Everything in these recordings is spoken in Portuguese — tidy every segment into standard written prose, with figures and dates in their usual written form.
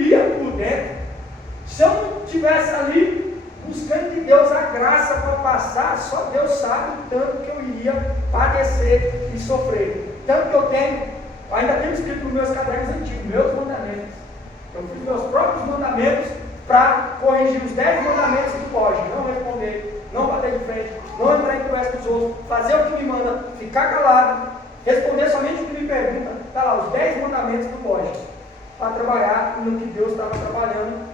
doía por dentro. Se eu não estivesse ali buscando de Deus a graça para passar, só Deus sabe o tanto que eu iria padecer e sofrer. Tanto que eu tenho, ainda tenho escrito nos meus cadernos antigos, meus mandamentos. Eu fiz meus próprios mandamentos para corrigir os 10 mandamentos que pode: não responder, não bater de frente, não entrar em conversa com os outros, fazer o que me manda, ficar calado, responder somente o que me pergunta. Está lá, os 10 mandamentos que pode, para trabalhar no que Deus estava trabalhando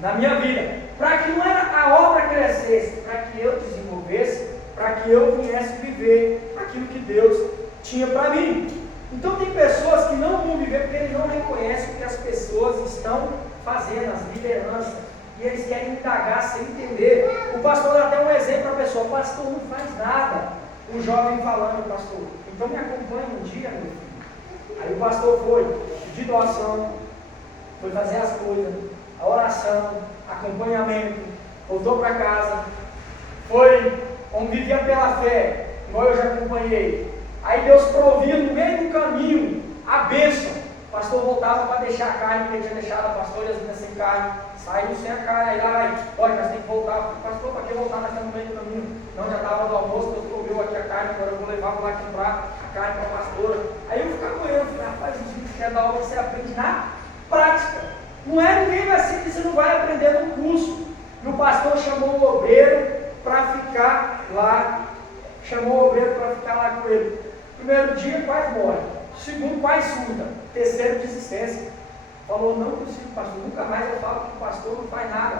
na minha vida, para que não era a obra crescesse, para que eu desenvolvesse, para que eu viesse viver aquilo que Deus tinha para mim. Então tem pessoas que não vão viver porque eles não reconhecem o que as pessoas estão fazendo, as lideranças, e eles querem indagar sem entender. O pastor dá até um exemplo para a pessoa: o pastor não faz nada. Um jovem falando: pastor, então me acompanha um dia, meu filho. Aí o pastor foi pedir doação, foi fazer as coisas, a oração, acompanhamento, voltou para casa, foi onde vivia pela fé, igual eu já acompanhei. Aí Deus provia no meio do caminho a bênção. O pastor voltava para deixar a carne, porque tinha deixado a pastor e as meninas sem carne, saiu sem a carne. Aí lá vai: olha, nós temos que voltar. Pastor, para que voltar? Nós estamos no meio do caminho. Não, já estava do almoço, Deus proveu aqui a carne, agora eu vou levar lá comprar a carne para a pastora. Aí eu ficava com ele, falei: rapaz, isso que é da obra que você aprende na prática. Não é ninguém vai ser que você não vai aprender no curso. E o pastor chamou o obreiro para ficar lá. Chamou o obreiro para ficar lá com ele. Primeiro dia, quase morre. Segundo, quase surda. Terceiro, desistência. Falou: não consigo, pastor. Nunca mais eu falo que o pastor não faz nada.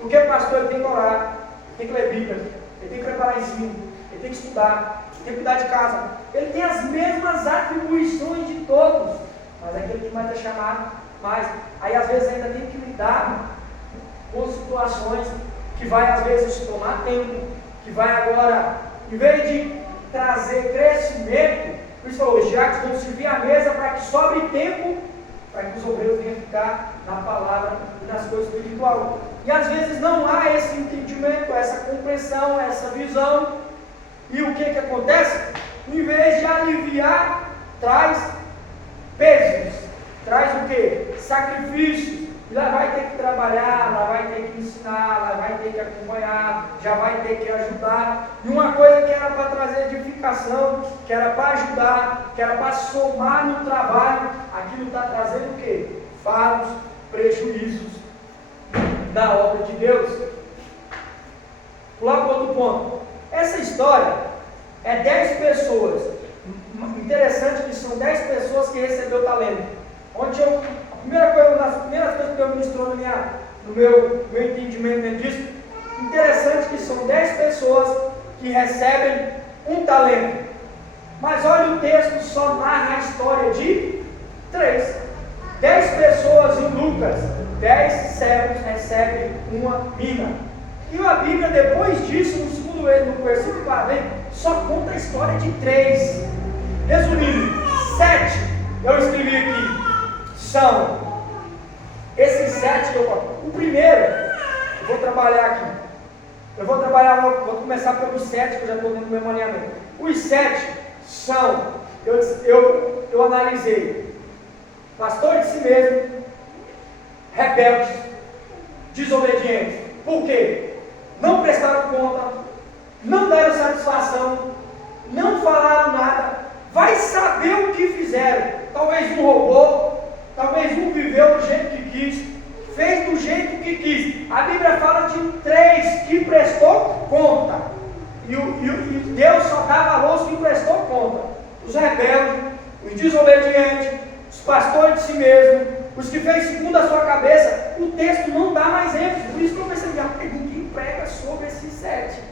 Porque o pastor ele tem que orar, ele tem que ler Bíblia, ele tem que preparar ensino, ele tem que estudar, ele tem que cuidar de casa. Ele tem as mesmas atribuições de todos, mas é aquele que mais é chamado mais. Aí às vezes ainda tem que lidar com situações que vai às vezes tomar tempo, que vai agora, em vez de trazer crescimento, por isso falou: os diáconos vão servir a mesa para que sobre tempo, para que os obreiros venham ficar na palavra e nas coisas espirituais. E às vezes não há esse entendimento, essa compreensão, essa visão. E o que acontece? Em vez de aliviar, traz pesos, traz o que? Sacrifícios. E lá vai ter que trabalhar, lá vai ter que ensinar, lá vai ter que acompanhar, já vai ter que ajudar. E uma coisa que era para trazer edificação, que era para ajudar, que era para somar no trabalho, aquilo está trazendo o quê? Fardos, prejuízos da obra de Deus. Pular para outro ponto. Essa história é 10 pessoas. Interessante que são 10 pessoas que receberam talento. Onde uma das primeiras coisas que eu ministrou no meu entendimento disso, interessante que são 10 pessoas que recebem um talento. Mas olha, o texto só narra a história de 3. 10 pessoas em Lucas, 10 servos recebem uma mina. E a Bíblia, depois disso, no versículo 40, só conta a história de 3. Resumindo, 7 eu escrevi aqui. São esses 7 que eu coloco. O primeiro, eu vou trabalhar aqui. Eu vou trabalhar logo, vou começar pelos 7 que eu já estou dentro do meu alinhamento. Os 7 são, eu analisei: pastor de si mesmo, rebeldes, desobedientes. Por quê? Não prestaram conta, não deram satisfação, não falaram nada. Vai saber o que fizeram. Talvez um roubou, talvez um viveu do jeito que quis, fez do jeito que quis. A Bíblia fala de 3 que prestou conta. E Deus só dá valor aos que prestou conta. Os rebeldes, os desobedientes, os pastores de si mesmo, os que fez segundo a sua cabeça. O texto não dá mais ênfase. Por isso que eu pensei: porque ninguém prega sobre esses 7.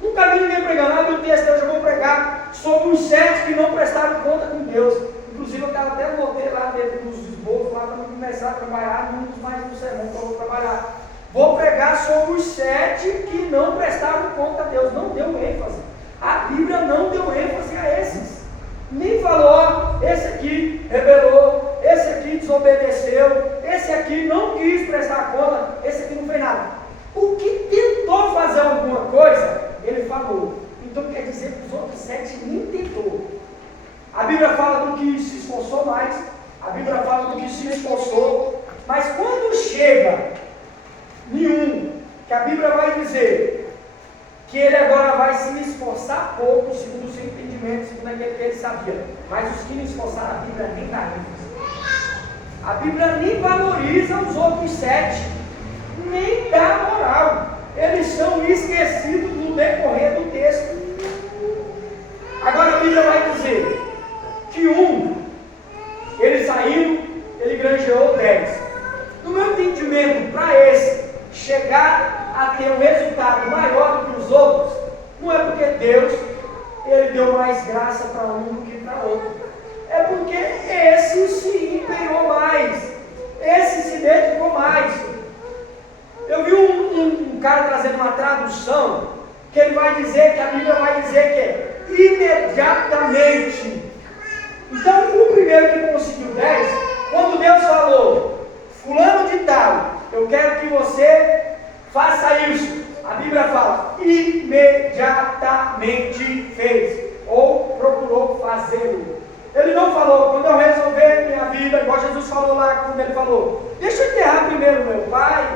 Nunca vi ninguém pregando. Abre o texto, eu já vou pregar sobre os 7 que não prestaram conta com Deus. Inclusive eu estava até anotei lá dentro dos esboços, lá para começar a trabalhar num dos mais do sermão que eu vou trabalhar. Vou pregar sobre os 7 que não prestaram conta a Deus. Não deu ênfase. A Bíblia não deu ênfase a esses. Nem falou: esse aqui rebelou, esse aqui desobedeceu, esse aqui não quis prestar conta, esse aqui não fez nada. O que tentou fazer alguma coisa, ele falou. Então quer dizer que os outros 7 nem tentou. A Bíblia fala do que se esforçou mais, a Bíblia fala do que se esforçou, mas chega nenhum, que a Bíblia vai dizer que ele agora vai se esforçar pouco, segundo o seu entendimento, segundo aquilo que ele sabia. Mas os que não esforçaram, a Bíblia nem dá ênfase. A Bíblia nem valoriza os outros 7, nem dá moral. Eles são esquecidos no decorrer do texto. Agora a Bíblia vai dizer que ele saiu, ele granjeou 10. No meu entendimento, para esse chegar a ter um resultado maior do que os outros, não é porque Deus ele deu mais graça para um do que para outro. É porque esse se empenhou mais, esse se dedicou mais. Eu vi um cara trazendo uma tradução que ele vai dizer, que a Bíblia vai dizer que é imediatamente. Então, o primeiro que conseguiu 10, quando Deus falou, fulano de tal, eu quero que você faça isso, a Bíblia fala, imediatamente fez, ou procurou fazê-lo. Ele não falou, quando eu resolver minha vida, igual Jesus falou lá, quando ele falou, deixa eu enterrar primeiro meu pai,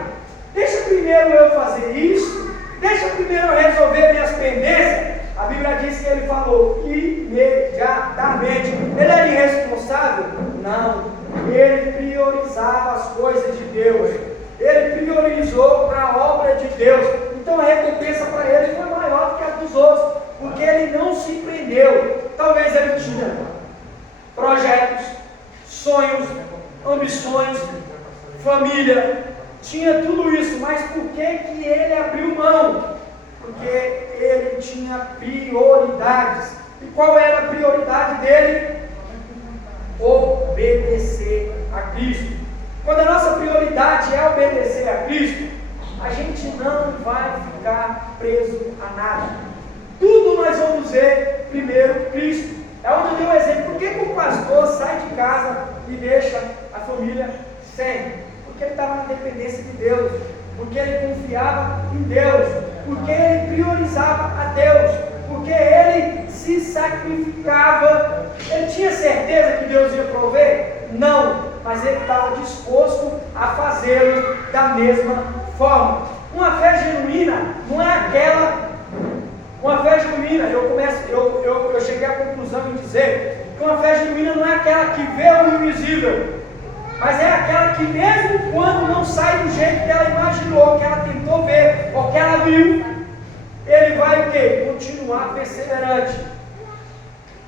deixa primeiro eu fazer isso, deixa primeiro eu resolver minhas pendências. A Bíblia diz que ele falou imediatamente. Ele era irresponsável? Não. Ele priorizava as coisas de Deus. Ele priorizou a obra de Deus. Então a recompensa para ele foi maior do que a dos outros, porque ele não se prendeu. Talvez ele tinha projetos, sonhos, ambições, família, tinha tudo isso, mas por que ele abriu mão? Porque ele tinha prioridades. E qual era a prioridade dele? Obedecer a Cristo. Quando a nossa prioridade é obedecer a Cristo, a gente não vai ficar preso a nada. Tudo nós vamos ver primeiro Cristo. É onde eu dei um exemplo. Por que o pastor sai de casa e deixa a família sem? Porque ele estava na dependência de Deus. Porque ele confiava em Deus, porque ele priorizava a Deus, porque ele se sacrificava. Ele tinha certeza que Deus ia prover? Não, mas ele estava disposto a fazê-lo da mesma forma. Uma fé genuína não é aquela. Uma fé genuína, eu cheguei à conclusão em dizer que uma fé genuína não é aquela que vê o invisível, mas é aquela que mesmo quando não sai do jeito que ela imaginou, que ela tentou ver, ou que ela viu, ele vai o quê? Continuar perseverante.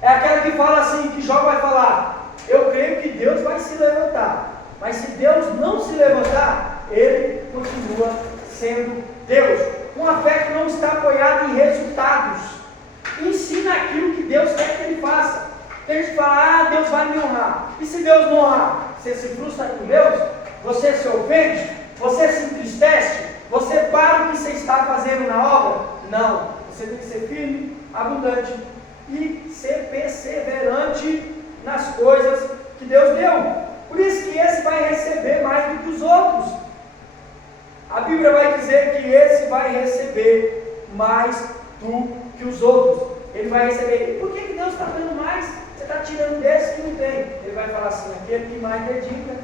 É aquela que fala assim, que Jó vai falar, eu creio que Deus vai se levantar, mas se Deus não se levantar, ele continua sendo Deus. Uma fé que não está apoiada em resultados, ensina aquilo que Deus quer que ele faça. Tem gente que fala, Deus vai me honrar. E se Deus não honrar? Você se frustra com Deus? Você se ofende? Você se entristece? Você para o que você está fazendo na obra? Não. Você tem que ser firme, abundante e ser perseverante nas coisas que Deus deu. Por isso que esse vai receber mais do que os outros. A Bíblia vai dizer que esse vai receber mais do que os outros. Ele vai receber. E por que Deus está dando mais? Você está tirando desse que não tem. Ele vai falar assim, aquele que mais dedica,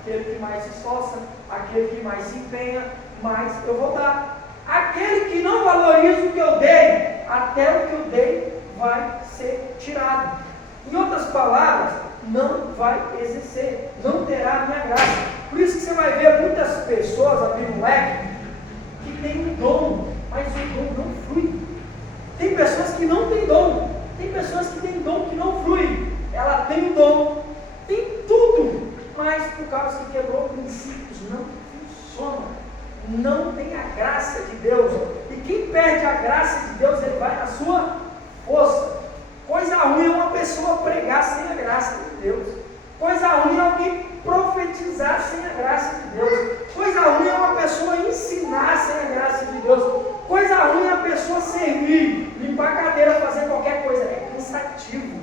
aquele que mais se esforça, aquele que mais se empenha, mais eu vou dar. Aquele que não valoriza o que eu dei, até o que eu dei vai ser tirado. Em outras palavras, não vai exercer, não terá a minha graça. Por isso que você vai ver muitas pessoas abrindo um leque que tem um dom, mas o dom não flui. Tem pessoas que não têm dom, tem pessoas que têm dom que não flui. Ela tem o dom, tem tudo, mas por causa que quebrou princípios, não funciona. Não tem a graça de Deus. E quem perde a graça de Deus, ele vai na sua força. Coisa ruim é uma pessoa pregar sem a graça de Deus. Coisa ruim é alguém profetizar sem a graça de Deus. Coisa ruim é uma pessoa ensinar sem a graça de Deus. Coisa ruim é a pessoa servir, limpar a cadeira, fazer qualquer coisa. É cansativo,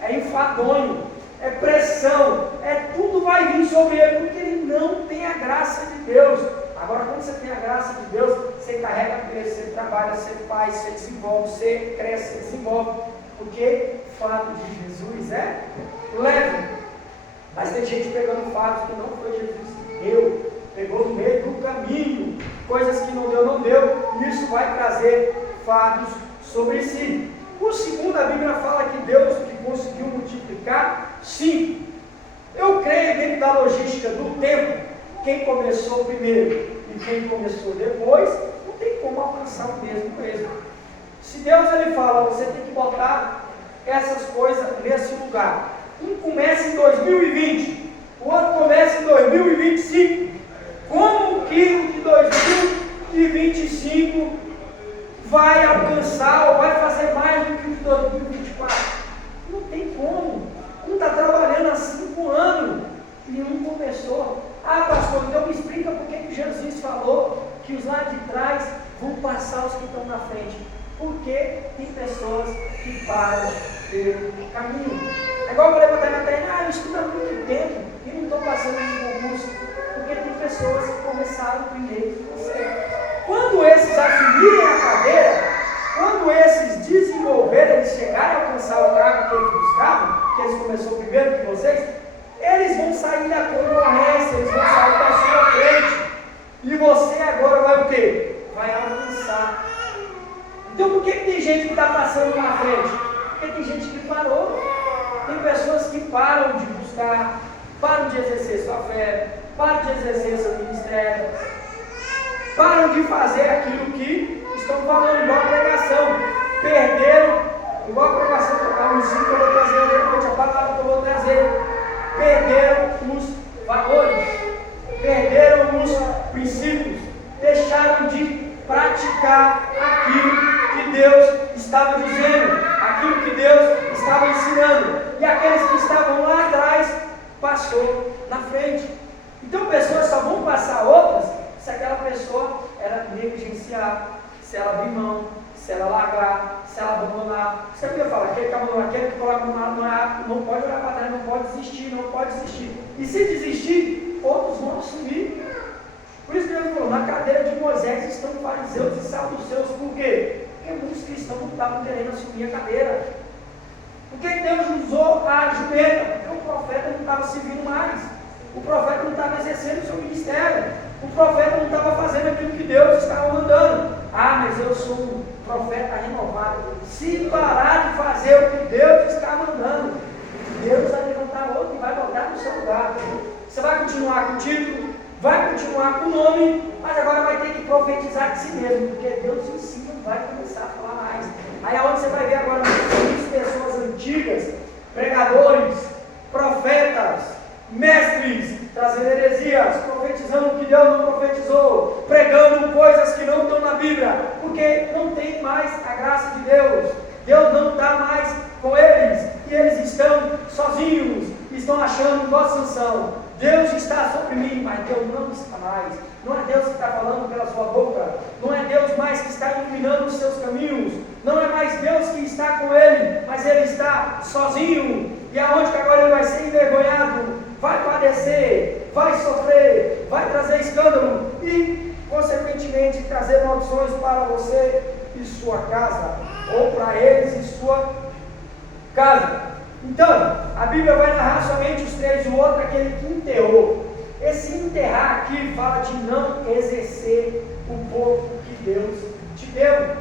é enfadonho, é pressão, tudo vai vir sobre ele, porque ele não tem a graça de Deus. Agora, quando você tem a graça de Deus, você carrega a peso, você trabalha, você faz, você desenvolve, você cresce, você desenvolve. Porque o fardo de Jesus é leve. Mas tem gente pegando fardo que não foi Jesus. Pegou no vai trazer fardos sobre si. O segundo, a Bíblia fala que Deus que conseguiu multiplicar 5. Eu creio, dentro da logística do tempo, quem começou primeiro e quem começou depois, não tem como alcançar o mesmo êxito. Se Deus ele fala, você tem que botar essas coisas nesse lugar. Um começa em 2020, o outro começa em 2025. Como que o de 2025 vai alcançar ou vai fazer mais do que o de 2024? Não tem como. Um está trabalhando há 5 anos e um começou. Ah, pastor, então me explica por que Jesus falou que os lá de trás vão passar os que estão na frente. Porque tem pessoas que param pelo caminho. É igual eu falei para a Tainá, eu estudo há muito tempo e não estou passando no concurso. Porque tem pessoas que começaram primeiro que você. Quando esses assumirem a cadeira, quando esses desenvolverem, eles chegarem a alcançar o cargo que eles buscavam, que eles começaram primeiro que vocês, eles vão sair da concorrência, eles vão sair da sua frente. E você agora vai o quê? Vai alcançar. Então por que tem gente que está passando na frente? Porque tem gente que parou. Tem pessoas que param de buscar, param de exercer sua fé, param de exercer seu ministério, param de fazer aquilo que estão falando, igual a pregação. Perderam, igual a pregação, o ensino que eu vou trazer hoje à noite, a palavra que eu vou trazer. Perderam os valores, perderam os princípios, deixaram de praticar aquilo que Deus estava dizendo, aquilo que Deus estava ensinando. E aqueles que estavam lá atrás, passou na frente. Então pessoas só vão passar outras se aquela pessoa ela negligenciar, se ela abrir mão, se ela largar, se ela abandonar. Você sabia falar, aquele que abandonar, aquele que coloca não pode olhar para trás, não pode desistir, não pode desistir. E se desistir, outros vão assumir. Por isso que ele falou, na cadeira de Moisés estão fariseus e saduceus. Por quê? Porque muitos cristãos não estavam querendo assumir a cadeira. Porque Deus usou a jumenta, porque o profeta não estava servindo mais. O profeta não estava exercendo o seu ministério. O profeta não estava fazendo aquilo que Deus estava mandando. Ah, mas eu sou um profeta renovado. Se parar de fazer o que Deus está mandando, Deus vai levantar outro e vai botar no seu lugar. Você vai continuar com o título, vai continuar com o nome, mas agora vai ter que profetizar de si mesmo, porque Deus em si não vai começar a falar mais. Aí é onde você vai ver agora muitas pessoas antigas, pregadores, profetas, mestres, trazendo heresias, profetizando o que Deus não profetizou, pregando coisas que não estão na Bíblia, porque não tem mais a graça de Deus. Deus não está mais com eles, e eles estão sozinhos, estão achando igual Sansão. Deus está sobre mim, mas Deus não está mais. Não é Deus que está falando pela sua boca, não é Deus mais que está iluminando os seus caminhos, não é mais Deus que está com ele, mas ele está sozinho. E aonde que agora ele vai ser envergonhado, vai padecer, vai sofrer, vai trazer escândalo e, consequentemente, trazer maldições para você e sua casa, ou para eles e sua casa. Então, a Bíblia vai narrar somente os 3, o outro aquele que enterrou. Esse enterrar aqui fala de não exercer o povo que Deus te deu.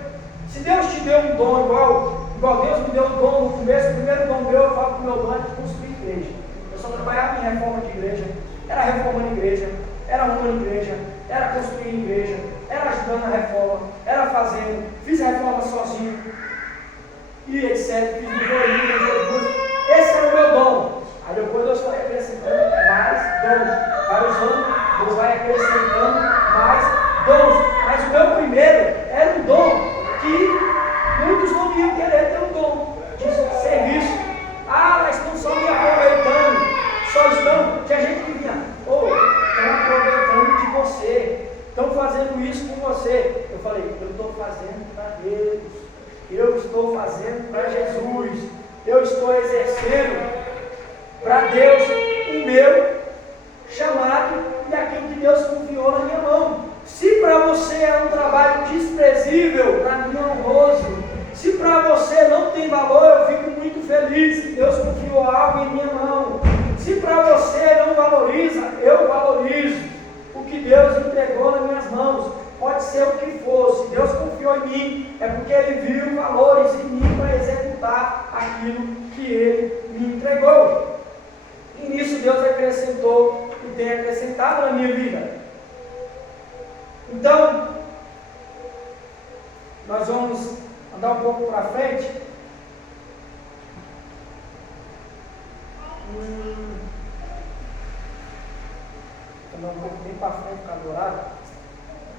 Se Deus te deu um dom igual Deus me deu um dom no começo, o primeiro dom meu, eu falo que o meu dom é de construir igreja. Eu só trabalhava em reforma de igreja, era reformando igreja, era arrumando igreja, era construindo igreja, era ajudando a reforma, era fazendo, fiz a reforma sozinho, e etc. Fiz música. Esse era o meu dom. Aí depois Deus vai acrescentando mais dons. Vai usando, Deus vai acrescentando mais dons. Mas o meu primeiro era um dom que muitos não iam querer ter um dom de serviço. Ah, mas estão só me aproveitando. Só estão, tinha gente que vinha, estão aproveitando de você. Estão fazendo isso com você. Eu falei, eu estou fazendo para Deus. Eu estou fazendo para Jesus. Eu estou exercendo para Deus o meu chamado e aquilo que Deus confiou na minha mão. Se para você é um trabalho desprezível, para mim é honroso. Se para você não tem valor, eu fico muito feliz que Deus confiou algo em minha mão. Se para você não valoriza, eu valorizo o que Deus entregou nas minhas mãos. Pode ser o que for. Se Deus confiou mim, é porque Ele viu valores em mim para executar aquilo que Ele me entregou. E nisso Deus acrescentou e tem acrescentado na minha vida. Então, nós vamos andar um pouco para frente. Andar um pouco bem para frente para adorar.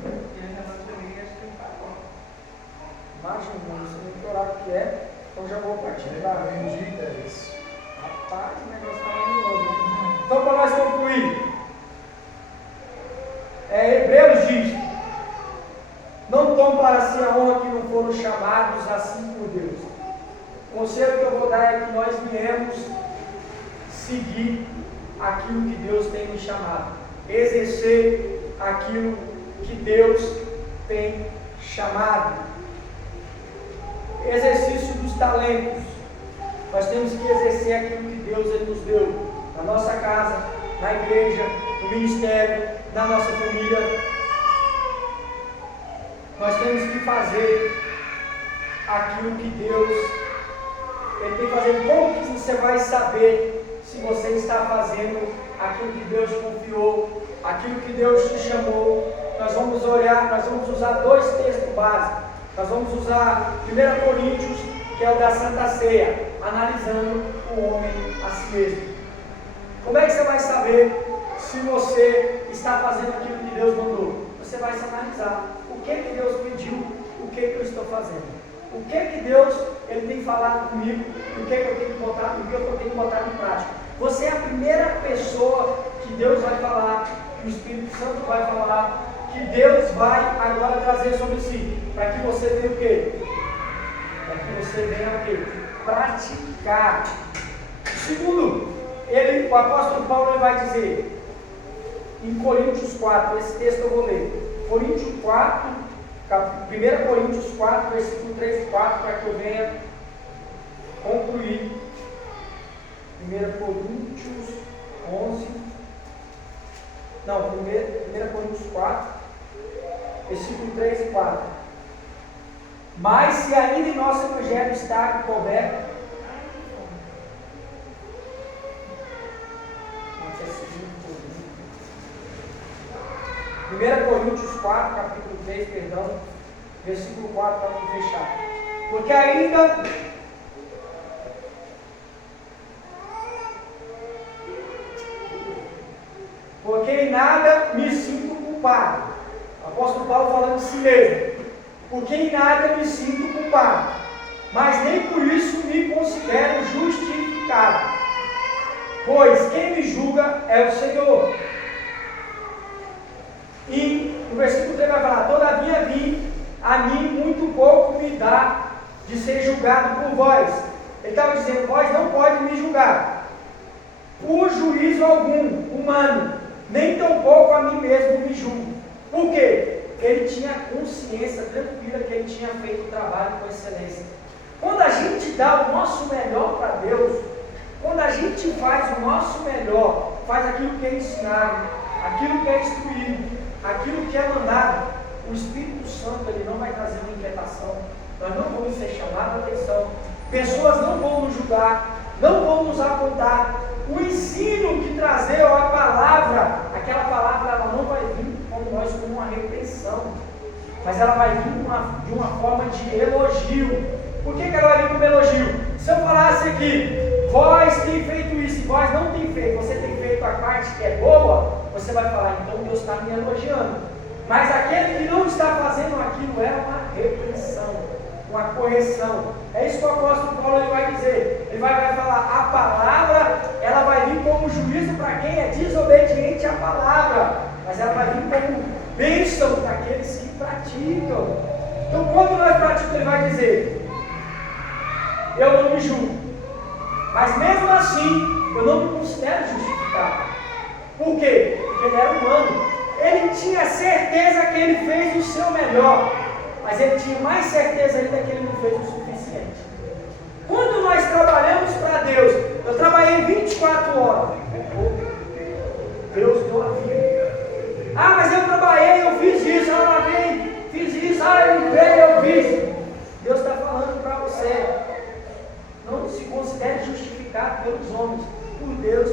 Imagina, não sei nem que horário que é, então já vou partir para meio-dia e 10. Rapaz, o negócio está meio longo. Então, para nós concluir, Hebreus diz: não tome para si a honra que não foram chamados assim por Deus. O conselho que eu vou dar é que nós viemos seguir aquilo que Deus tem nos chamado, exercer aquilo que Deus tem chamado. Exercício dos talentos. Nós temos que exercer aquilo que Deus nos deu, na nossa casa, na igreja, no ministério, na nossa família. Nós temos que fazer aquilo que Deus Ele tem que fazer. Como que você vai saber se você está fazendo aquilo que Deus confiou, aquilo que Deus te chamou? Nós vamos usar dois textos básicos. Nós vamos usar 1 Coríntios, que é o da Santa Ceia, analisando o homem a si mesmo. Como é que você vai saber se você está fazendo aquilo que Deus mandou? Você vai se analisar. O que Deus pediu? O que eu estou fazendo? O que Deus Ele tem falado comigo? O que eu tenho que botar? O que eu tenho que botar em prática? Você é a primeira pessoa que Deus vai falar, que o Espírito Santo vai falar, que Deus vai agora trazer sobre si, para que você venha o quê? Para que você venha o quê? Praticar. Segundo, o apóstolo Paulo ele vai dizer, em Coríntios 4, esse texto eu vou ler, 1 Coríntios 4, versículo 3 e 4, para que eu venha concluir. 1 Coríntios Coríntios 4, versículo 3 e 4. Mas se ainda em nosso evangelho está encoberto, 1 Coríntios 4, capítulo 3, perdão, versículo 4, para não fechar. Porque em nada me sinto culpado. O apóstolo Paulo falando de si mesmo. Porque em nada me sinto culpado, mas nem por isso me considero justificado. Pois quem me julga é o Senhor. E no versículo 3 vai falar: todavia a mim muito pouco me dá de ser julgado por vós. Ele estava dizendo: vós não podem me julgar por juízo algum humano, nem tampouco a mim mesmo me julgo. Por quê? Ele tinha consciência tranquila que ele tinha feito o trabalho com excelência. Quando a gente dá o nosso melhor para Deus, quando a gente faz o nosso melhor, faz aquilo que é ensinado, aquilo que é instruído, aquilo que é mandado, o Espírito Santo ele não vai trazer uma inquietação. Nós não vamos ser chamados a atenção. Pessoas não vão nos julgar, não vão nos apontar. O ensino que trazer a palavra, aquela palavra ela não vai vir como nós como uma repreensão, mas ela vai vir de uma forma de elogio. Por que ela vai vir como elogio? Se eu falasse aqui, vós tem feito isso e vós não tem feito, você tem feito a parte que é boa, você vai falar, então Deus está me elogiando. Mas aquele que não está fazendo aquilo é uma repreensão, uma correção. É isso que o apóstolo Paulo ele vai dizer. Ele vai falar, a palavra ela vai vir como juízo para quem é desobediente à palavra, mas ela vai vir como bênção para aqueles que praticam. Então quando nós praticamos, ele vai dizer, eu não me julgo, mas mesmo assim eu não me considero justificado. Por quê? Porque ele era humano. Ele tinha certeza que ele fez o seu melhor, mas ele tinha mais certeza ainda que ele não fez o suficiente. Quando nós trabalhamos para Deus, eu trabalhei 24 horas, Deus deu a vida. Ah, mas eu trabalhei, eu fiz isso, eu lavei, fiz isso, eu limpei, eu Cristo, Deus está falando para você, não se considere justificado pelos homens, por Deus.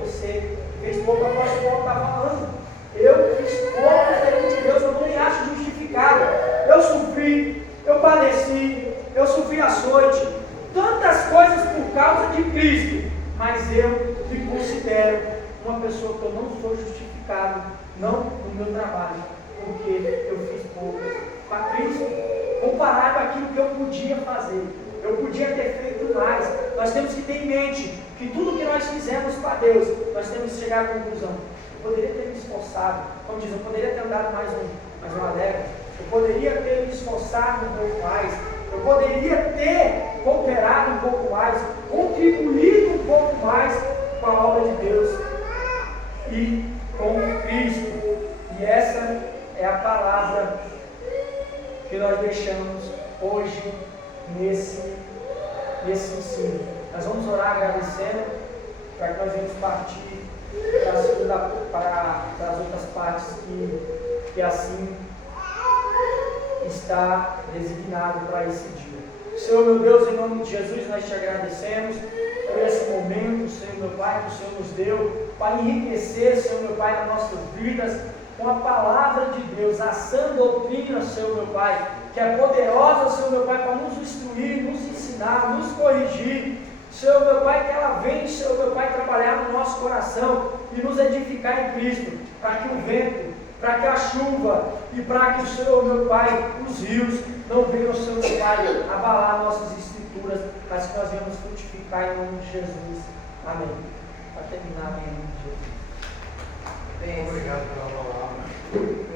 Você fez pouco, a apóstolo Paulo está falando. Eu fiz pouco diante de Deus, eu não me acho justificado. Eu sofri, eu padeci, eu sofri açoite, tantas coisas por causa de Cristo, mas eu me considero uma pessoa que eu não sou justificado, não no meu trabalho, porque eu fiz pouco para Cristo, comparado àquilo que eu podia fazer. Eu podia ter feito mais. Nós temos que ter em mente que tudo que nós fizemos para Deus, nós temos que chegar à conclusão. Eu poderia ter me esforçado, como diz, eu poderia ter andado mais uma légua, eu poderia ter me esforçado um pouco mais, eu poderia ter cooperado um pouco mais, contribuído um pouco mais com a obra de Deus e com Cristo. E essa é a palavra que nós deixamos hoje nesse ensino. Nós vamos orar agradecendo, para que nós venhamos partir para as outras partes que assim está designado para esse dia. Senhor meu Deus, em nome de Jesus, nós te agradecemos por esse momento, Senhor meu Pai, que o Senhor nos deu para enriquecer, Senhor meu Pai, nas nossas vidas, com a palavra de Deus, a sã doutrina, Senhor meu Pai, que é poderosa, Senhor meu Pai, para nos instruir, nos ensinar, nos corrigir. Senhor meu Pai, que ela vem, Senhor meu Pai, trabalhar no nosso coração e nos edificar em Cristo, para que o vento, para que a chuva e para que o Senhor meu Pai, os rios, não venham, Senhor meu Pai, abalar nossas escrituras, mas que nós venhamos frutificar em nome de Jesus. Amém. Para terminar, em nome de Jesus. Obrigado pela palavra.